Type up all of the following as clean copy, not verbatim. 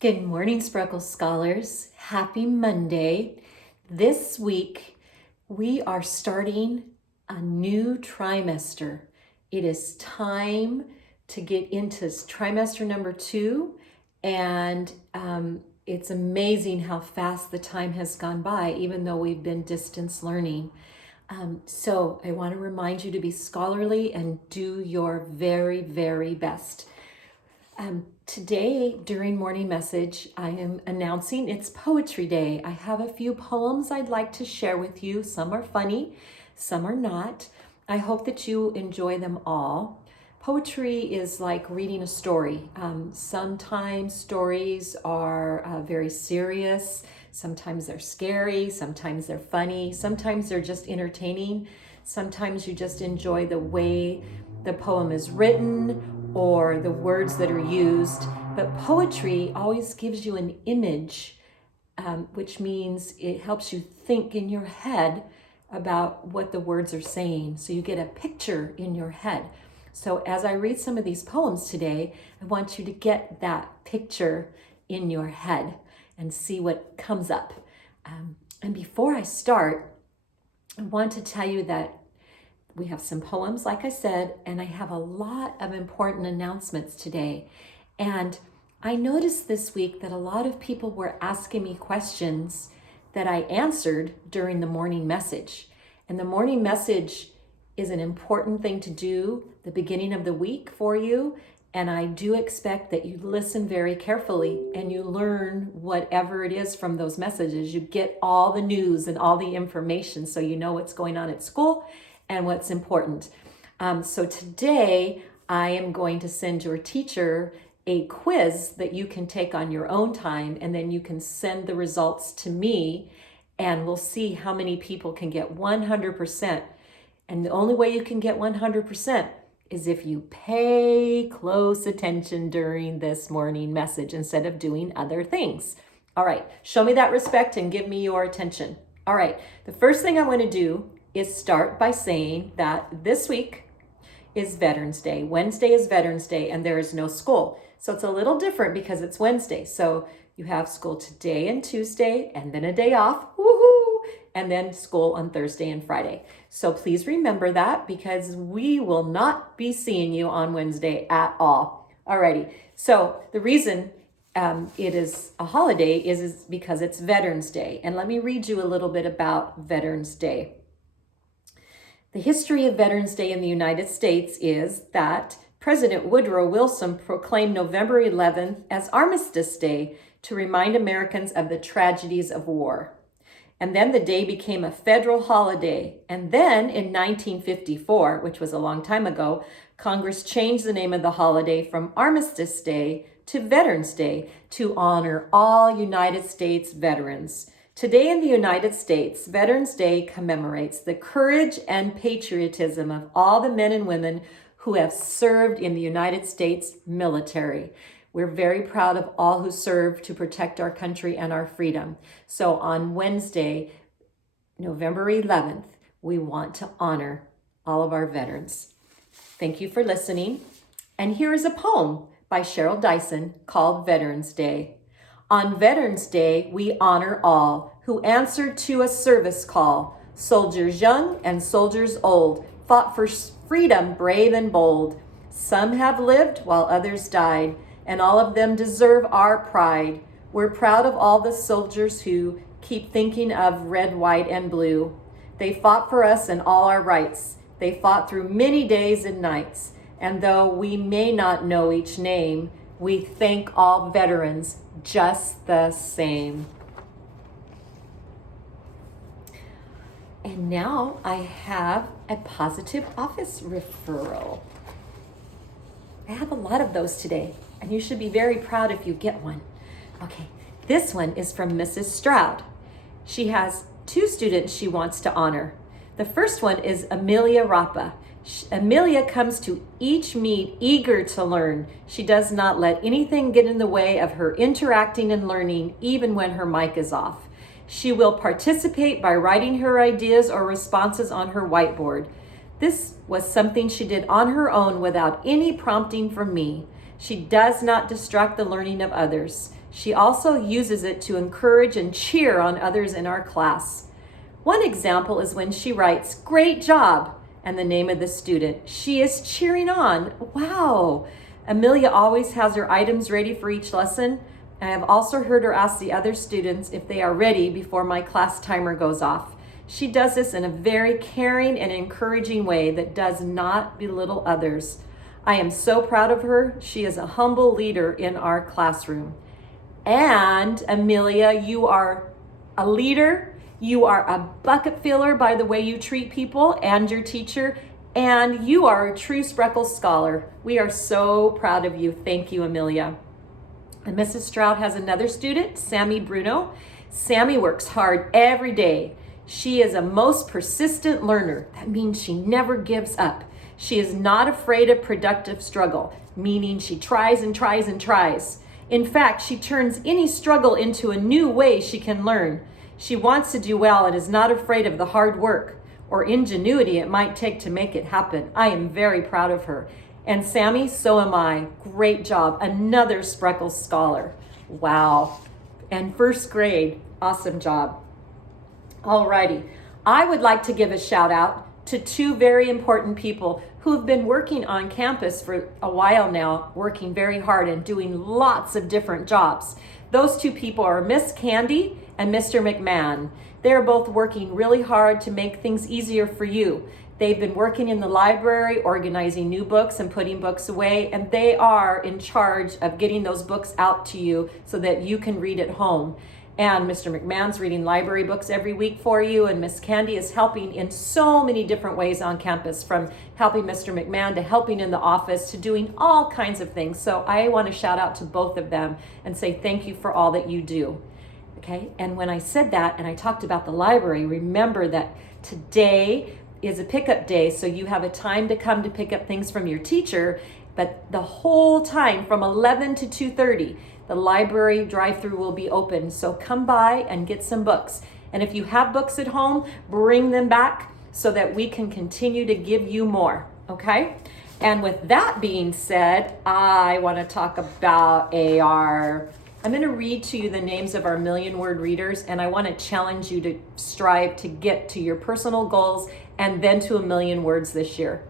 Good morning, Sparkle Scholars. Happy Monday. This week, we are starting a new trimester. It is time to get into trimester number 2, and it's amazing how fast the time has gone by, even though we've been distance learning. So I want to remind you to be scholarly and do your very, very best. Today, during morning message, I am announcing it's Poetry Day. I have a few poems I'd like to share with you. Some are funny, some are not. I hope that you enjoy them all. Poetry is like reading a story. Sometimes stories are very serious, sometimes they're scary, sometimes they're funny, sometimes they're just entertaining. Sometimes you just enjoy the way the poem is written or the words that are used. But poetry always gives you an image, which means it helps you think in your head about what the words are saying. So you get a picture in your head. So as I read some of these poems today, I want you to get that picture in your head and see what comes up. And before I start, I want to tell you that we have some poems, like I said, and I have a lot of important announcements today. And I noticed this week that a lot of people were asking me questions that I answered during the morning message. And the morning message is an important thing to do the beginning of the week for you. And I do expect that you listen very carefully and you learn whatever it is from those messages. You get all the news and all the information so you know what's going on at school and what's important. So today I am going to send your teacher a quiz that you can take on your own time, and then you can send the results to me, and we'll see how many people can get 100%. And the only way you can get 100% is if you pay close attention during this morning message instead of doing other things. All right, show me that respect and give me your attention. All right, the first thing I want to do is start by saying that this week is Veterans Day. Wednesday is Veterans Day, and there is no school. So it's a little different because it's Wednesday. So you have school today and Tuesday, and then a day off, woohoo, and then school on Thursday and Friday. So please remember that, because we will not be seeing you on Wednesday at all. Alrighty, so the reason it is a holiday is because it's Veterans Day. And let me read you a little bit about Veterans Day. The history of Veterans Day in the United States is that President Woodrow Wilson proclaimed November 11th as Armistice Day to remind Americans of the tragedies of war. And then the day became a federal holiday. And then in 1954, which was a long time ago, Congress changed the name of the holiday from Armistice Day to Veterans Day to honor all United States veterans. Today in the United States, Veterans Day commemorates the courage and patriotism of all the men and women who have served in the United States military. We're very proud of all who serve to protect our country and our freedom. So on Wednesday, November 11th, we want to honor all of our veterans. Thank you for listening. And here is a poem by Cheryl Dyson called Veterans Day. On Veterans Day, we honor all who answered to a service call. Soldiers young and soldiers old fought for freedom brave and bold. Some have lived while others died, and all of them deserve our pride. We're proud of all the soldiers who keep thinking of red, white, and blue. They fought for us and all our rights. They fought through many days and nights. And though we may not know each name, we thank all veterans just the same. And now I have a positive office referral. I have a lot of those today, and you should be very proud if you get one. Okay, this one is from Mrs. Stroud. She has 2 students she wants to honor. The first one is Amelia Rappa. Amelia comes to each meet eager to learn. She does not let anything get in the way of her interacting and learning, even when her mic is off. She will participate by writing her ideas or responses on her whiteboard. This was something she did on her own without any prompting from me. She does not distract the learning of others. She also uses it to encourage and cheer on others in our class. One example is when she writes, "Great job," and the name of the student. She is cheering on. Wow. Amelia always has her items ready for each lesson. I have also heard her ask the other students if they are ready before my class timer goes off. She does this in a very caring and encouraging way that does not belittle others. I am so proud of her. She is a humble leader in our classroom. And Amelia, you are a leader. You are a bucket filler by the way you treat people and your teacher. And you are a true Spreckles scholar. We are so proud of you. Thank you, Amelia. And Mrs. Stroud has another student, Sammy Bruno. Sammy works hard every day. She is a most persistent learner. That means she never gives up. She is not afraid of productive struggle, meaning she tries and tries and tries. In fact, she turns any struggle into a new way she can learn. She wants to do well and is not afraid of the hard work or ingenuity it might take to make it happen. I am very proud of her. And Sammy, so am I. Great job. Another Spreckles scholar. Wow. And first grade, awesome job. Alrighty. I would like to give a shout out to two very important people who have been working on campus for a while now, working very hard and doing lots of different jobs. Those two people are Miss Candy and Mr. McMahon. They're both working really hard to make things easier for you. They've been working in the library, organizing new books and putting books away, and they are in charge of getting those books out to you so that you can read at home. And Mr. McMahon's reading library books every week for you, and Miss Candy is helping in so many different ways on campus, from helping Mr. McMahon to helping in the office to doing all kinds of things. So I want to shout out to both of them and say thank you for all that you do. Okay, and when I said that and I talked about the library, remember that today is a pickup day, so you have a time to come to pick up things from your teacher, but the whole time from 11 to 2:30, the library drive-through will be open. So come by and get some books. And if you have books at home, bring them back so that we can continue to give you more, okay? And with that being said, I want to talk about AR. I'm going to read to you the names of our million-word readers, and I want to challenge you to strive to get to your personal goals and then to 1,000,000 words this year.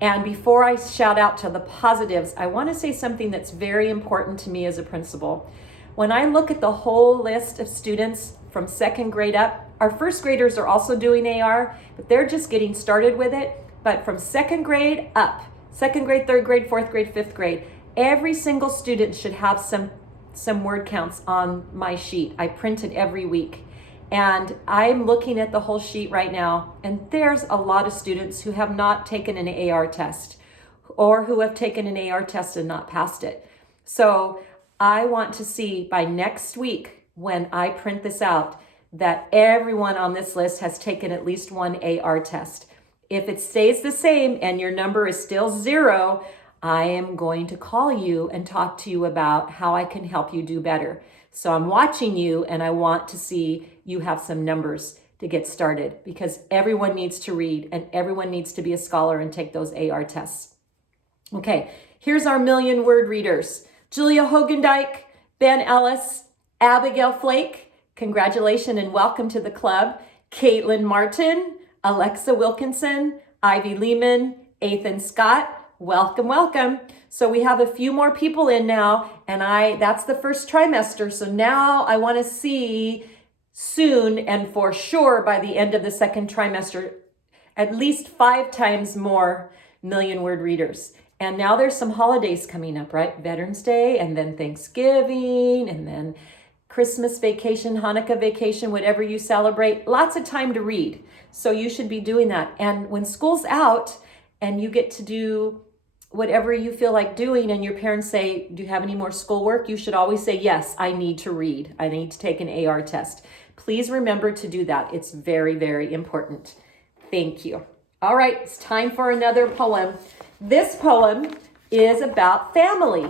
And before I shout out to the positives, I want to say something that's very important to me as a principal. When I look at the whole list of students from second grade up, our first graders are also doing AR, but they're just getting started with it. But from second grade up, second grade, third grade, fourth grade, fifth grade, every single student should have some word counts on my sheet. I print it every week. And I'm looking at the whole sheet right now, and there's a lot of students who have not taken an AR test or who have taken an AR test and not passed it. So I want to see by next week, when I print this out, that everyone on this list has taken at least one AR test. If it stays the same and your number is still 0, I am going to call you and talk to you about how I can help you do better. So I'm watching you, and I want to see you have some numbers to get started, because everyone needs to read and everyone needs to be a scholar and take those AR tests. Okay, here's our 1,000,000-word readers. Julia Hogendijk, Ben Ellis, Abigail Flake, congratulations and welcome to the club. Caitlin Martin, Alexa Wilkinson, Ivy Lehman, Ethan Scott, welcome, welcome. So we have a few more people in now, and that's the first trimester. So now I want to see soon, and for sure by the end of the second trimester, at least 5 times more 1,000,000-word readers. And now there's some holidays coming up, right? Veterans Day, and then Thanksgiving, and then Christmas vacation, Hanukkah vacation, whatever you celebrate. Lots of time to read. So you should be doing that. And when school's out and you get to do whatever you feel like doing, and your parents say, do you have any more schoolwork? You should always say, yes, I need to read. I need to take an AR test. Please remember to do that. It's very, very important. Thank you. All right, it's time for another poem. This poem is about family.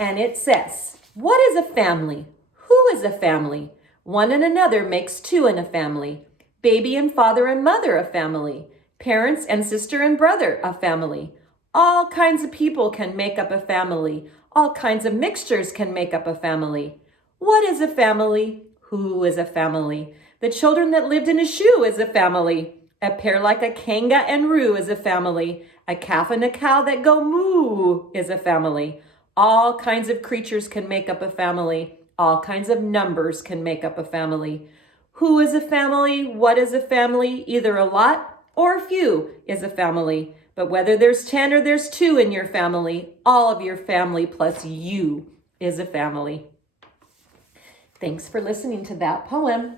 And it says, what is a family? Who is a family? One and another makes 2 in a family. Baby and father and mother, a family. Parents and sister and brother, a family. All kinds of people can make up a family. All kinds of mixtures can make up a family. What is a family? Who is a family? The children that lived in a shoe is a family. A pair like a kanga and roo is a family. A calf and a cow that go moo is a family. All kinds of creatures can make up a family. All kinds of numbers can make up a family. Who is a family? What is a family? Either a lot or a few is a family. But whether there's 10 or there's 2 in your family, all of your family plus you is a family. Thanks for listening to that poem.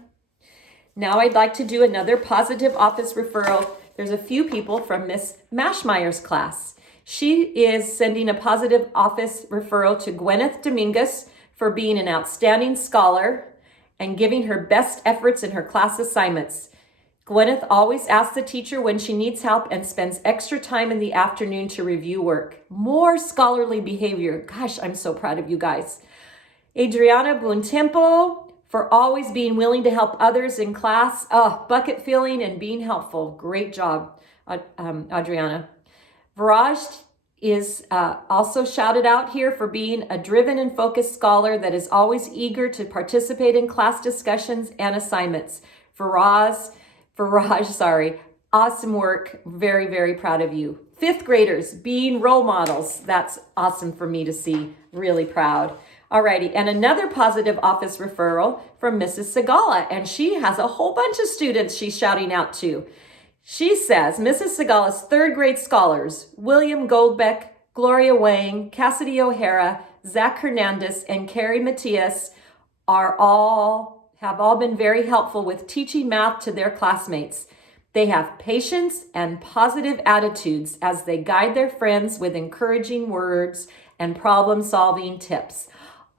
Now I'd like to do another positive office referral. There's a few people from Miss Mashmeyer's class. She is sending a positive office referral to Gwyneth Dominguez for being an outstanding scholar and giving her best efforts in her class assignments. Gwyneth always asks the teacher when she needs help and spends extra time in the afternoon to review work. More scholarly behavior. Gosh, I'm so proud of you guys. Adriana Buntempo for always being willing to help others in class. Oh, bucket filling and being helpful. Great job, Adriana. Viraj is also shouted out here for being a driven and focused scholar that is always eager to participate in class discussions and assignments. Viraj, awesome work. Very, very proud of you. 5th graders being role models. That's awesome for me to see. Really proud. Alrighty, and another positive office referral from Mrs. Segala, and she has a whole bunch of students she's shouting out to. She says, Mrs. Segala's 3rd grade scholars, William Goldbeck, Gloria Wang, Cassidy O'Hara, Zach Hernandez, and Carrie Matias have all been very helpful with teaching math to their classmates. They have patience and positive attitudes as they guide their friends with encouraging words and problem-solving tips.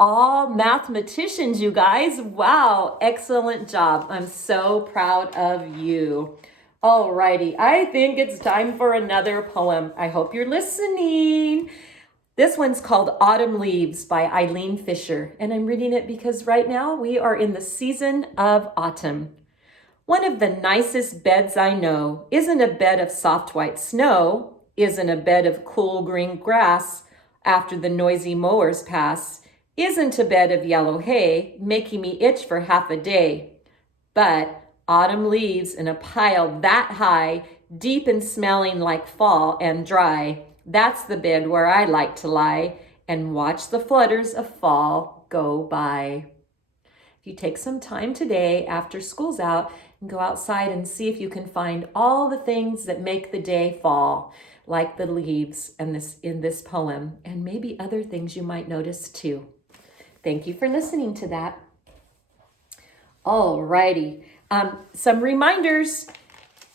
All mathematicians, you guys. Wow, excellent job. I'm so proud of you. Alrighty, I think it's time for another poem. I hope you're listening. This one's called Autumn Leaves by Eileen Fisher, and I'm reading it because right now we are in the season of autumn. One of the nicest beds I know isn't a bed of soft white snow, isn't a bed of cool green grass after the noisy mowers pass, isn't a bed of yellow hay making me itch for half a day, but autumn leaves in a pile that high, deep and smelling like fall and dry. That's the bed where I like to lie and watch the flutters of fall go by. If you take some time today after school's out and go outside and see if you can find all the things that make the day fall, like the leaves in this poem, and maybe other things you might notice too. Thank you for listening to that. Alrighty. Some reminders.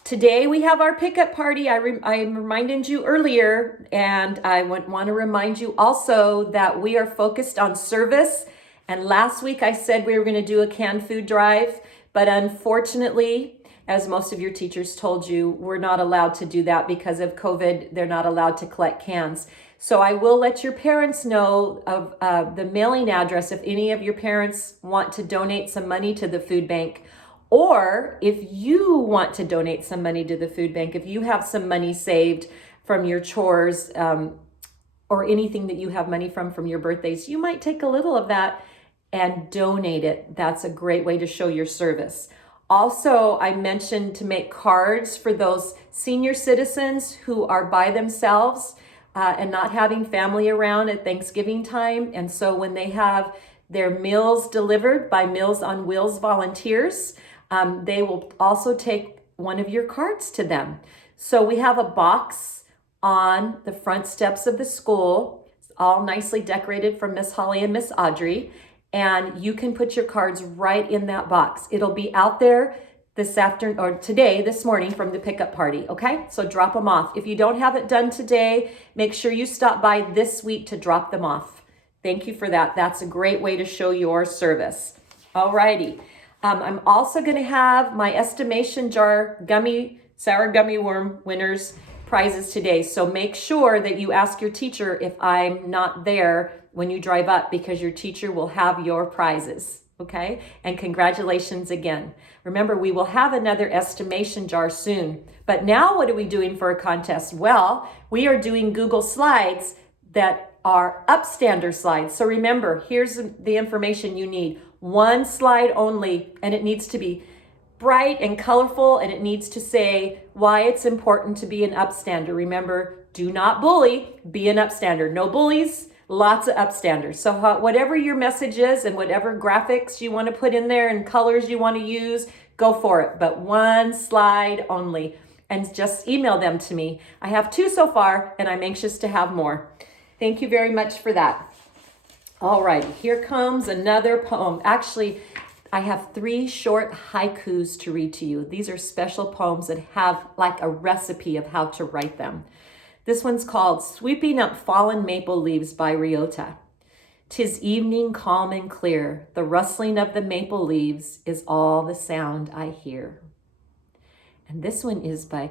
Today we have our pickup party. I reminded you earlier, and I want to remind you also that we are focused on service. And last week I said we were going to do a canned food drive, but unfortunately, as most of your teachers told you, we're not allowed to do that because of COVID. They're not allowed to collect cans. So I will let your parents know of the mailing address if any of your parents want to donate some money to the food bank. Or if you want to donate some money to the food bank, if you have some money saved from your chores or anything that you have money from your birthdays, you might take a little of that and donate it. That's a great way to show your service. Also, I mentioned to make cards for those senior citizens who are by themselves and not having family around at Thanksgiving time. And so when they have their meals delivered by Meals on Wheels volunteers, they will also take one of your cards to them. So we have a box on the front steps of the school, all nicely decorated from Miss Holly and Miss Audrey, and you can put your cards right in that box. It'll be out there this afternoon or this morning from the pickup party, okay? So drop them off. If you don't have it done today, make sure you stop by this week to drop them off. Thank you for that. That's a great way to show your service. Alrighty. I'm also going to have my estimation jar sour gummy worm winners prizes today. So make sure that you ask your teacher if I'm not there when you drive up, because your teacher will have your prizes. Okay? And congratulations again. Remember, we will have another estimation jar soon. But now what are we doing for a contest? Well, we are doing Google Slides that are upstander slides. So remember, here's the information you need. One slide only, and it needs to be bright and colorful, and it needs to say why it's important to be an upstander. Remember, do not bully, be an upstander. No bullies, lots of upstanders. So whatever your message is and whatever graphics you want to put in there and colors you want to use, go for it. But one slide only, and just email them to me. I have 2 so far, and I'm anxious to have more. Thank you very much for that. All righty, here comes another poem. Actually, I have 3 short haikus to read to you. These are special poems that have like a recipe of how to write them. This one's called Sweeping Up Fallen Maple Leaves by Ryota. 'Tis evening calm and clear. The rustling of the maple leaves is all the sound I hear. And this one is by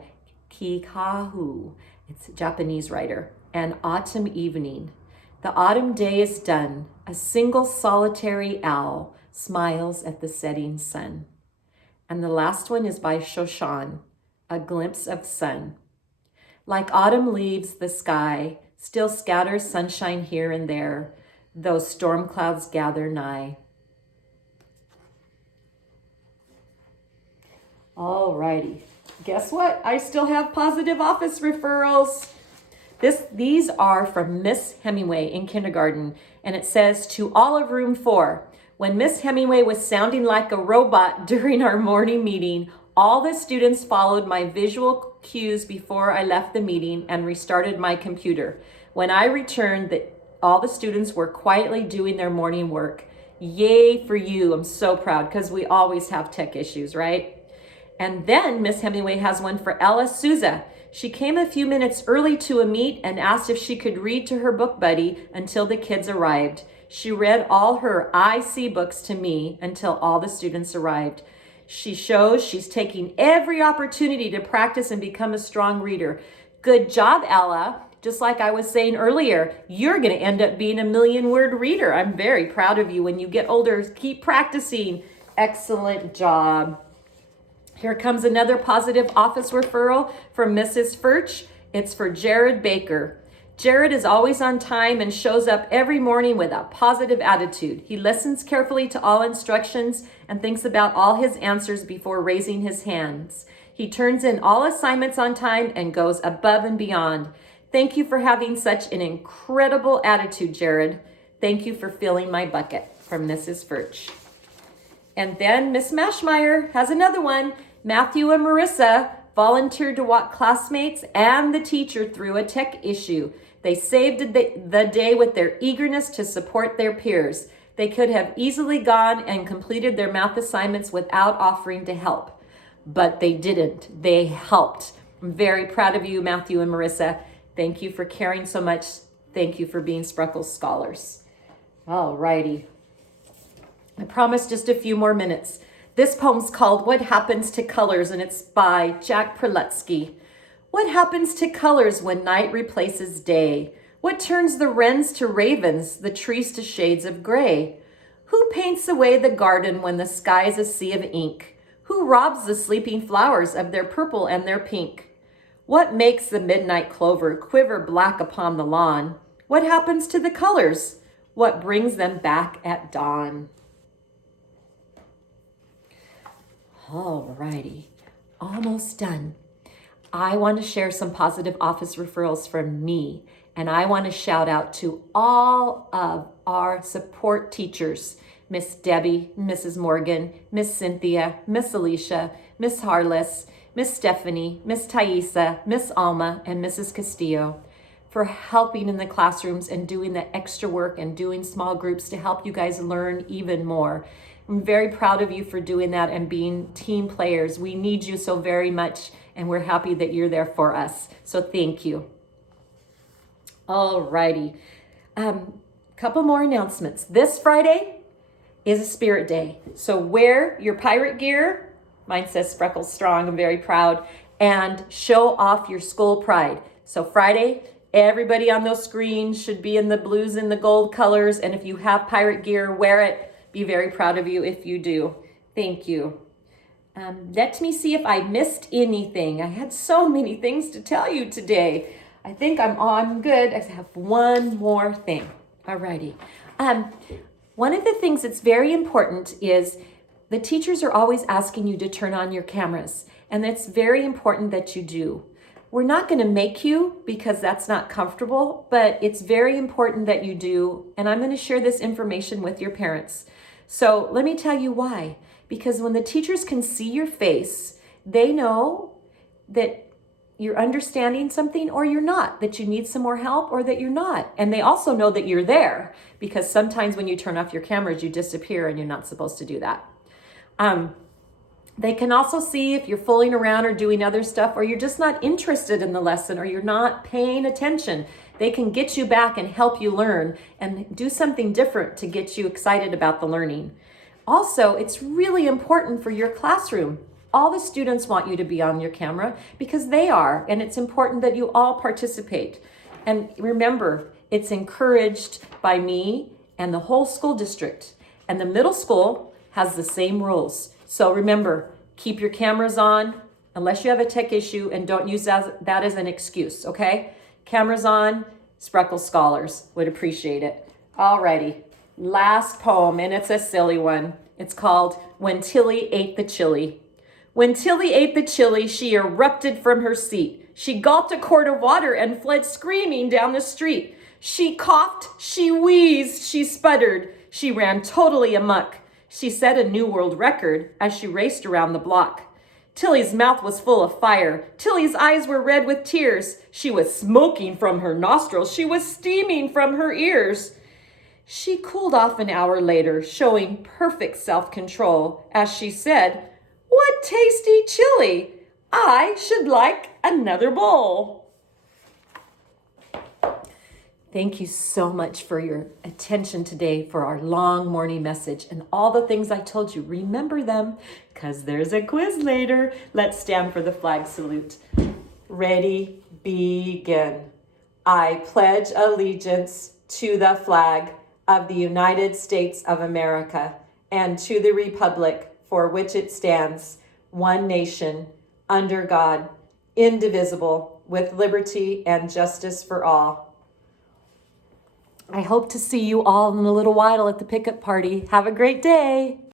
Kikahu. It's a Japanese writer. An autumn evening. The autumn day is done. A single solitary owl smiles at the setting sun. And the last one is by Shoshan. A glimpse of sun. Like autumn leaves, the sky still scatters sunshine here and there, though storm clouds gather nigh. All righty. Guess what? I still have positive office referrals. These are from Miss Hemingway in kindergarten, and it says, to all of room 4, when Miss Hemingway was sounding like a robot during our morning meeting, all the students followed my visual cues before I left the meeting and restarted my computer. When I returned, all the students were quietly doing their morning work. Yay for you. I'm so proud because we always have tech issues, right? And then Miss Hemingway has one for Ella Souza. She came a few minutes early to a meet and asked if she could read to her book buddy until the kids arrived. She read all her IC books to me until all the students arrived. She shows she's taking every opportunity to practice and become a strong reader. Good job, Ella. Just like I was saying earlier, you're going to end up being a 1,000,000-word reader. I'm very proud of you. When you get older, keep practicing. Excellent job. Here comes another positive office referral from Mrs. Furch. It's for Jared Baker. Jared is always on time and shows up every morning with a positive attitude. He listens carefully to all instructions and thinks about all his answers before raising his hands. He turns in all assignments on time and goes above and beyond. Thank you for having such an incredible attitude, Jared. Thank you for filling my bucket, from Mrs. Furch. And then Miss Mashmeyer has another one. Matthew and Marissa volunteered to walk classmates and the teacher through a tech issue. They saved the day with their eagerness to support their peers. They could have easily gone and completed their math assignments without offering to help, but they didn't. They helped. I'm very proud of you, Matthew and Marissa. Thank you for caring so much. Thank you for being Spreckles scholars. All righty. I promise just a few more minutes. This poem's called What Happens to Colors, and it's by Jack Prelutsky. What happens to colors when night replaces day? What turns the wrens to ravens, the trees to shades of gray? Who paints away the garden when the sky's a sea of ink? Who robs the sleeping flowers of their purple and their pink? What makes the midnight clover quiver black upon the lawn? What happens to the colors? What brings them back at dawn? All righty, almost done. I want to share some positive office referrals from me, and I want to shout out to all of our support teachers, Miss Debbie, Mrs. Morgan, Miss Cynthia, Miss Alicia, Miss Harless, Miss Stephanie, Miss Thaisa, Miss Alma, and Mrs. Castillo for helping in the classrooms and doing the extra work and doing small groups to help you guys learn even more. I'm very proud of you for doing that and being team players. We need you so very much, and we're happy that you're there for us. So thank you. All righty. Couple more announcements. This Friday is a Spirit Day. So wear your pirate gear. Mine says Spreckles Strong. I'm very proud. And show off your school pride. So Friday, everybody on those screens should be in the blues and the gold colors. And if you have pirate gear, wear it. Be very proud of you if you do. Thank you. Let me see if I missed anything. I had so many things to tell you today. I think I'm good. I have one more thing. Alrighty. One of the things that's very important is the teachers are always asking you to turn on your cameras, and it's very important that you do. We're not going to make you because that's not comfortable, but it's very important that you do, and I'm going to share this information with your parents. So let me tell you why. Because when the teachers can see your face, they know that you're understanding something or you're not, that you need some more help or that you're not. And they also know that you're there, because sometimes when you turn off your cameras, you disappear and you're not supposed to do that. They can also see if you're fooling around or doing other stuff, or you're just not interested in the lesson, or you're not paying attention. They can get you back and help you learn and do something different to get you excited about the learning. Also, it's really important for your classroom. All the students want you to be on your camera because they are, and it's important that you all participate. And remember, it's encouraged by me and the whole school district. And the middle school has the same rules. So remember, keep your cameras on unless you have a tech issue, and don't use that as an excuse, okay? Cameras on, Spreckle Scholars would appreciate it. Alrighty, last poem, and it's a silly one. It's called When Tilly Ate the Chili. When Tilly ate the chili, she erupted from her seat. She gulped a quart of water and fled screaming down the street. She coughed, she wheezed, she sputtered. She ran totally amok. She set a new world record as she raced around the block. Tilly's mouth was full of fire. Tilly's eyes were red with tears. She was smoking from her nostrils. She was steaming from her ears. She cooled off an hour later, showing perfect self-control, as she said, "What tasty chili! I should like another bowl." Thank you so much for your attention today for our long morning message and all the things I told you. Remember them, because there's a quiz later. Let's stand for the flag salute. Ready, begin. I pledge allegiance to the flag of the United States of America and to the republic for which it stands, one nation, under God, indivisible, with liberty and justice for all. I hope to see you all in a little while at the pickup party. Have a great day.